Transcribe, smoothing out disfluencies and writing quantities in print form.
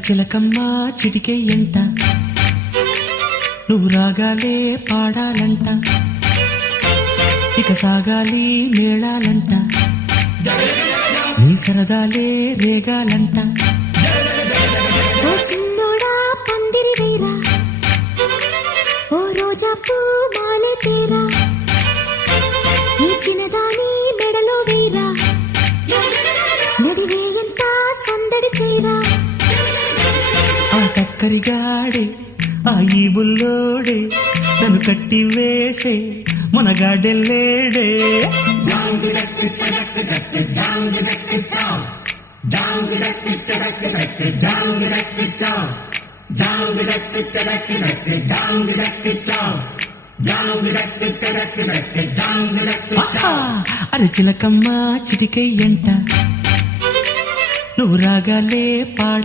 చిలకమ్మ చిటికెయ్యంట నువ్వు రాగాలే పాడాలంట ఇక సాగాలి మేళాలంట నీ సరదాలే రేగాలంట ఓ చిన్నోడా పందిరి వేరా ఓ రోజా పూ మాలే తేరా ఈ చిన్నదాని మెడలో వేరా నడిరే ఎంత సందడి చేరా ఆ కక్కరిగాడే ఆ ఈ బుల్లోడే నన్ను కట్టి వేసే మునగాడెల్లేడే అరే చిలకమ్మ చిటికెయ్యంట నువ్వు రాగాలే పాడ